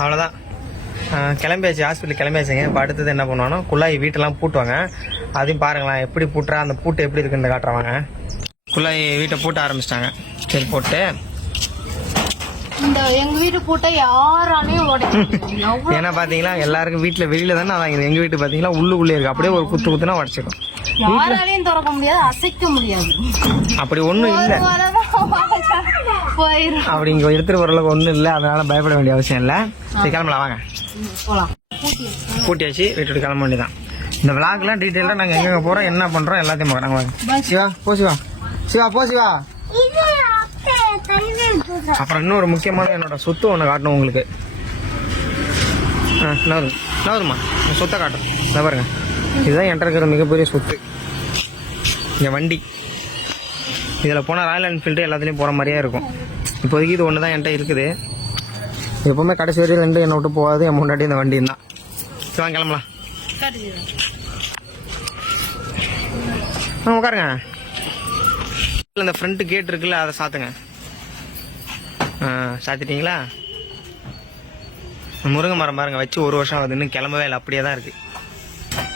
அவ்வளோதான். கிளம்பியாச்சு, ஹாஸ்பிட்டல் கிளம்பியாச்சுங்க. இப்போ அடுத்தது என்ன பண்ணுவானோ குழாய் வீட்டெல்லாம் பூட்டுவாங்க. அதையும் பாருங்களேன் எப்படி பூட்டுறா, அந்த பூட்டு எப்படி இருக்குன்னு காட்டுறவாங்க. குழாய் வீட்டை பூட்ட ஆரம்பிச்சிட்டாங்க. சரி போட்டு இந்த எங்க வீட்டு பூட்டை யாராலையும் ஏன்னா பாத்தீங்களா எல்லாருக்கும் வீட்டுல வெளியில தானே அதான். எங்க வீட்டு பாத்தீங்களா உள்ளுக்குள்ளே இருக்கு. அப்படியே ஒரு குத்து குத்துனா உடச்சிடும். யாராலையும் திறக்க முடியாது, அசைக்க முடியாது. அப்படி ஒண்ணும் இல்ல, அப்படி இங்க எடுத்துட்டு வரளவுக்கு ஒண்ணும் இல்ல. அதனால பயப்பட வேண்டிய அவசியம் இல்ல. சரி கிளம்பலாம் வாங்க. பூட்டியாச்சு, வீட்டு கிளம்ப வேண்டியதான். இந்த விளாக்லாம் டீட்டெயிலாக நாங்கள் எங்கே போகிறோம் என்ன பண்ணுறோம் எல்லாத்தையும் பார்க்குறாங்க. வாங்க சிவா போ, சிவா சிவா போ சிவா. அப்புறம் இன்னொரு முக்கியமான என்னோட சொத்து ஒன்று காட்டணும் உங்களுக்கு. நவருமா சொத்தை காட்டும். இதை பாருங்க, இதுதான் என்கிட்ட இருக்கிற மிகப்பெரிய சொத்து. இங்கே வண்டி இதில் போனால் ராயல் என்ஃபீல்டு எல்லாத்துலேயும் போகிற மாதிரியே இருக்கும். இப்போதைக்கு இது ஒன்று தான் என்கிட்ட இருக்குது. எப்போவுமே கடைசி வரையும் ரெண்டு என்னை விட்டு போகாது. என் முன்னாடி இந்த வண்டி தான். சிவா கிளம்பலாம். உட்காருங்க. இந்த ஃப்ரண்ட் கேட் இருக்குல்ல, அதை சாத்துங்க. சாத்திட்டீங்களா? முருங்கை மரம் பாருங்க, வச்சு 1 வருஷம் ஆகுது, இன்னும் கிளம்பவே இல்லை, அப்படியே தான் இருக்கு.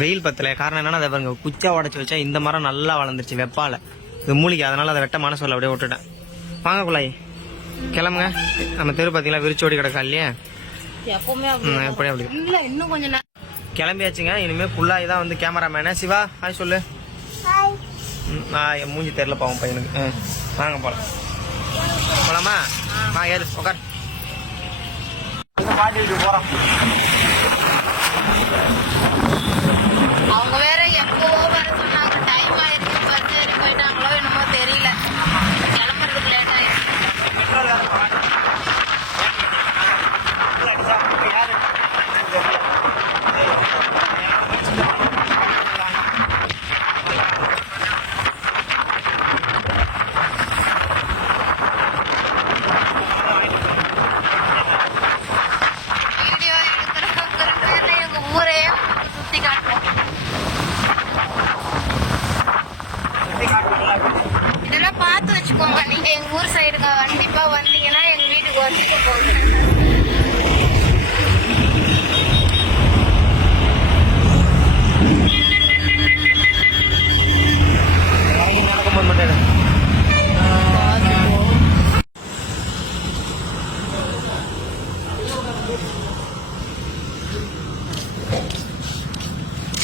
வெயில் பத்தல. காரணம் என்னன்னா அதை பாருங்க, குச்சா உடச்சி வச்சா இந்த மரம் நல்லா வளர்ந்துருச்சு வெப்பால. இது மூலிகை, அதனால அதை வெட்ட மனசு அப்படியே விட்டுட்டேன். வாங்க குழாய் கிளம்புங்க. நம்ம தெரு பார்த்தீங்களா விரிச்சோடி கிடக்கா இல்லையா, எப்படி அப்படி இன்னும் கொஞ்சம் கிளம்பியாச்சுங்க. இனிமே குழாய் தான் வந்து கேமராமேனே. சிவா ஹாய் சொல்லு. என் மூஞ்சி தெரியல பாவம் பையனுக்கு. வாங்க போகலாம். போலாமா? ஏறு உட்கார். பாட்டிட்டு போகிறோம். அவங்க வேற எப்போ வர சொன்னாங்க, டைம் ஆயிடுச்சு, பஸ் ஏறி போயிட்டாங்களோ என்னமோ தெரியல, கிளம்புறதுக்கு லேட் ஆயிடுச்சு. வீடியோ எடுக்கிறவங்க எங்க ஊரே சுத்தி காட்டுவோம். இதெல்லாம் பார்த்து வச்சுக்கோங்க. நீங்க எங்க ஊர் சைடுங்க கண்டிப்பா வந்தீங்கன்னா எங்க வீட்டுக்கு வந்துட்டு போங்க.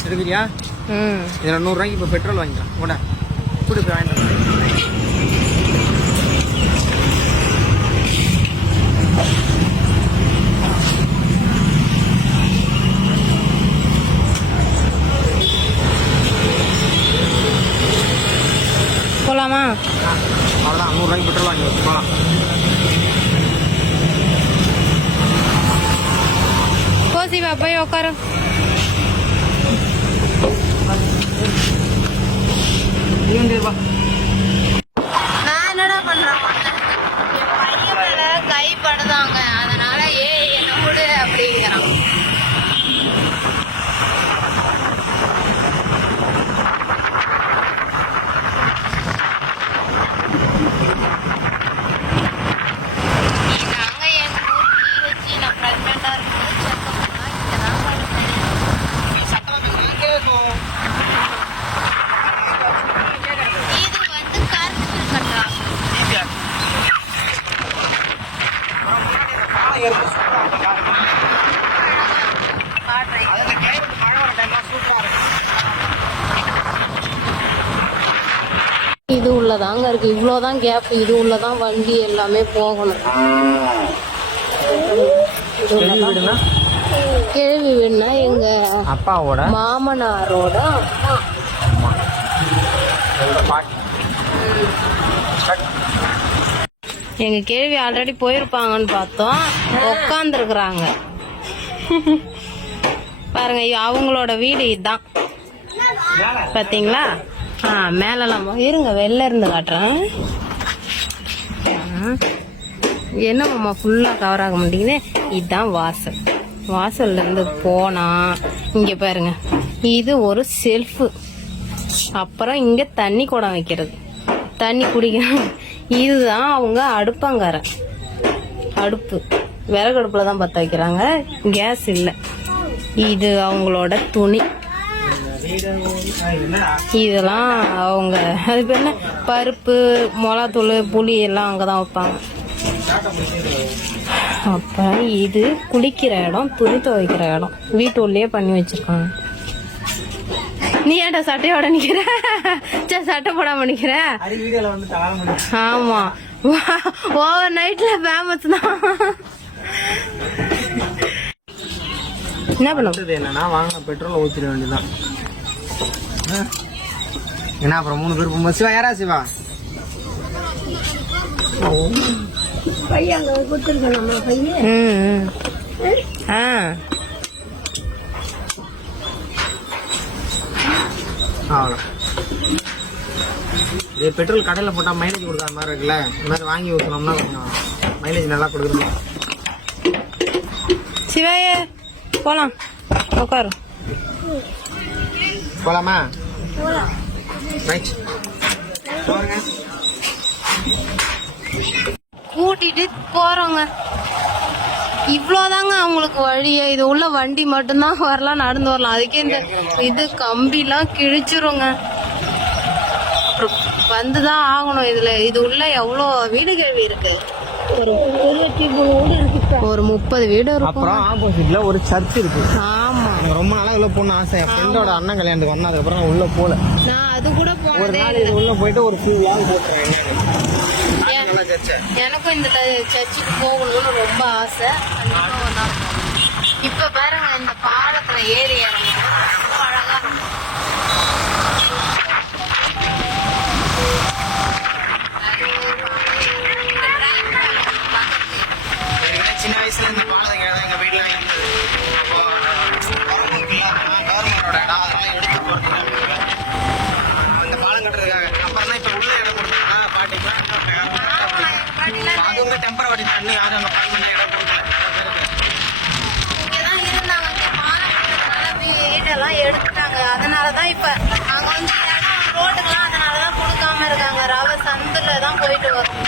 எடுக்கிறியா? இதில் 100 ரூபாய்க்கு இப்போ பெட்ரோல் வாங்கிக்கலாம். கூட கூட்டு போய் வாங்கிட்டு போலாமா? அவ்வளோதான், 100 ரூபாய்க்கு பெட்ரோல் வாங்கி போகலாம். சிவா போய் உட்காரு. நான் என்னடா பண்றேன், என் பையன் மேல கை படுதாங்க, அதனால என்ன விடு அப்படிங்கிறான். நாங்க என் ஊட்டி வச்சு நான் பிரெக்னெண்டா இருக்கும்போது இது உள்ளதாங்க இருக்கு. இவ்வளவுதான் கேப். இது உள்ளதான் வண்டி எல்லாமே போகணும். கேள்வி வீடுனா எங்க அப்பாவோட மாமனாரோட அம்மா. எங்க கேள்வி ஆல்ரெடி போயிருப்பாங்கன்னு பார்த்தோம், உட்காந்துருக்குறாங்க பாருங்க. அவங்களோட வீடு இதுதான் பாத்தீங்களா? மேலெல்லாம் இருங்க, வெளில இருந்து காட்டுறேன். என்னம்மா ஃபுல்லா கவர் ஆக மாட்டேங்குது. இதுதான் வாசல். வாசல்ல இருந்து போனா இங்க பாருங்க, இது ஒரு செல்ஃபு. அப்புறம் இங்க தண்ணி குடம் வைக்கிறது, தண்ணி குடிக்கணும். இதுதான் அவங்க அடுப்பங்கரை அடுப்பு. விறகடுப்புல தான் பற்ற வைக்கிறாங்க, கேஸ் இல்லை. இது அவங்களோட துணி. இதெல்லாம் அவங்க அது பேர் என்ன, பருப்பு, மிளகாத்தூள், புளி எல்லாம் அங்கே தான் வைப்பாங்க. அப்புறம் இது குளிக்கிற இடம், துணி துவைக்கிற இடம், வீட்டு உள்ளே பண்ணி வச்சிருக்காங்க. நீ ஏன்டா சட்டையோட நிக்கிற? சட்டை போடாம நிக்கிற? ஆமா, ஓவர் நைட்ல ஃபேமஸ் தான். என்ன பண்ணுறது? என்னன்னா வாங்கின பெட்ரோல் ஊற்றிட வேண்டியதான். என்ன அப்புறம் 3 பேர் போகும்போது சிவா யாரா சிவா அவ்வளோ. இது பெட்ரோல் கடையில் போட்டால் மைலேஜ் கொடுக்குற மாதிரி இருக்குல்ல, இந்த மாதிரி வாங்கி ஊற்றினோம்னா கொஞ்சம் மைலேஜ் நல்லா கொடுக்குறோம். சிவாயே போலாம், உட்காரு. போலாமா? ரைட். கூட்டிட்டு போறோங்க. இவ்வளோதாங்க அவங்களுக்கு வழியே. இது உள்ள வண்டி மட்டும்தான் வரலாம், நடந்து வரலாம். அதுக்கே இந்த இது கம்பிலாம் கிழிச்சிருங்க. அப்புறம் வந்துதான் ஆகணும். இது உள்ள எவ்வளோ வீடு கேள்வி இருக்கு. ஒரு 30 வீடு இருக்கும். அப்புறம் ஆப்போசிட்ல ஒரு சர்ச் இருக்கு. ஆமா, ரொம்ப நாளா உள்ள போன ஆசை. என் ஃப்ரெண்டோட அண்ணன் கல்யாணத்துக்கு வந்தா அதுக்கப்புறம் நான் உள்ள போல. நான் அது கூட ஒரு நாள் இது உள்ள போயிட்டு ஒரு ஃபியூ லாங் போட்டுறேன். எனக்கும் இந்த சர்ச்சுக்கு போகணும்னு ரொம்ப ஆசை. இப்ப பாருங்க, இந்த பாலத்துல ஏறி இறங்கி ரொம்ப அழகா சின்ன வயசுல இந்த பாலத்தை எங்க வீட்டுல கவர்மெண்டோட இடம், அதெல்லாம் எடுத்து போறதுக்காக இந்த பாலம் கட்டுறதுக்காக. அப்புறம் தான் இப்ப உள்ள இடம் கொடுத்தாங்க பாட்டிக்கலாம். அது வந்து டெம்பரவரி தண்ணி யாரும் அந்த பாலம் இடம் கொடுக்கல. இங்கதான் இருந்தாங்க. வீடெல்லாம் எடுத்துட்டாங்க. அதனாலதான் இப்ப அங்க வந்து இடம் ரோட்டுக்கெல்லாம் அதனாலதான் கொடுக்காம இருக்காங்க. ரவ சந்துல தான் போயிட்டு வரும்.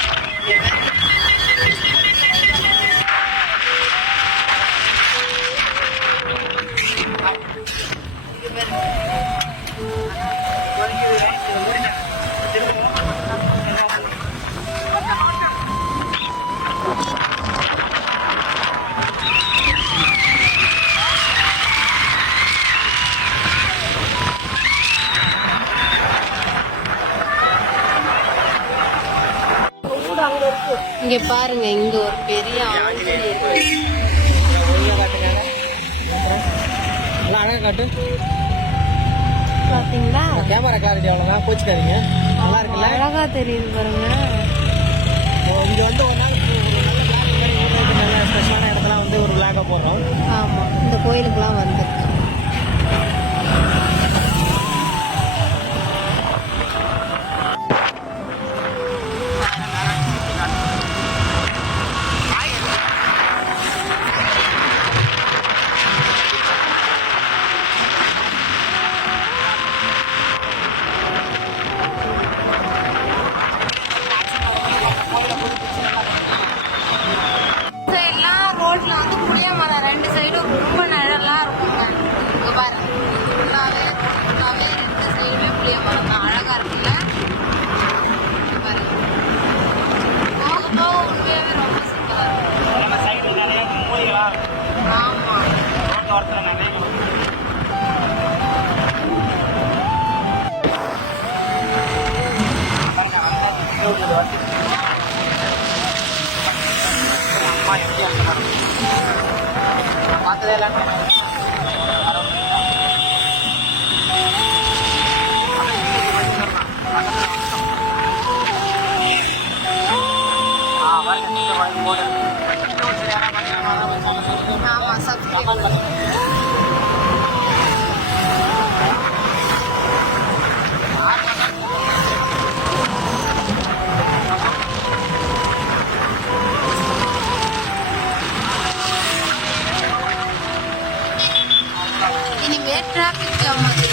இங்க பாருங்க, இங்க ஒரு பெரிய ஆஞ்சநேயர் இருக்கு. அழகா காட்டு. பாத்தீங்களா? கேமரா கிளாரிட்டி அவ்வளவுதான், போச்சுக்காதீங்க. நல்லா இருக்குல்ல, அழகா தெரியுது பாருங்க. இங்க வந்து ஒரு நாள் நல்ல ஸ்பெஷலான இடத்துல வந்து ஒரு விளாக போடுறோம். ஆமா, இந்த கோயிலுக்குலாம் வந்து ரோட்ல வந்து புளிய மரம் 2 சைடும் ரொம்ப நிழலா இருக்குங்க. இங்க பாருங்க, ஃபுல்லாவே 2 சைடுமே புளிய மரம் தான். அழகா இருக்குல்ல? பாருங்க, போக போக உண்மையாவே ரொம்ப சூப்பரா இருக்கும். ஆமா, பார்த்ததே இல்லை. ஆமா, சப்ஸ்கிரைப் இனிமே டிராபிக் ஜாம் மாதிரி.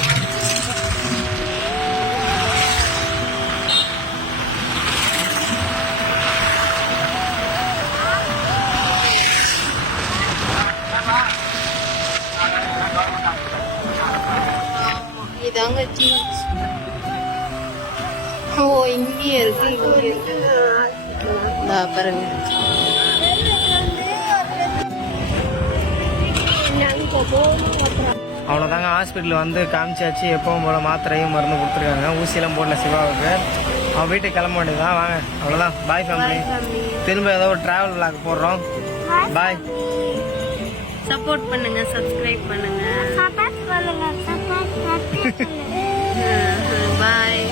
இதாங்க ஜீன்ஸ். ஓ இங்கேயே இருக்கு, இங்கே இருக்கு. இந்தா பாருங்க. அவ்வளோதாங்க, ஹாஸ்பிட்டல் வந்து காமிச்சாச்சு. எப்பவும் போல் மாத்திரையும் மருந்து கொடுத்துருக்காங்க. ஊசியெல்லாம் போடல சிவாவுக்கு. அவன் வீட்டுக்கு கிளம்ப வேண்டியதுதான். வாங்க, அவ்வளோதான். பாய் ஃபேமிலி. திரும்ப ஏதோ ஒரு ட்ராவல் விளாக் போடுறோம். பாய். சப்போர்ட் பண்ணுங்க, சப்ஸ்கிரைப் பண்ணுங்க. பாய்.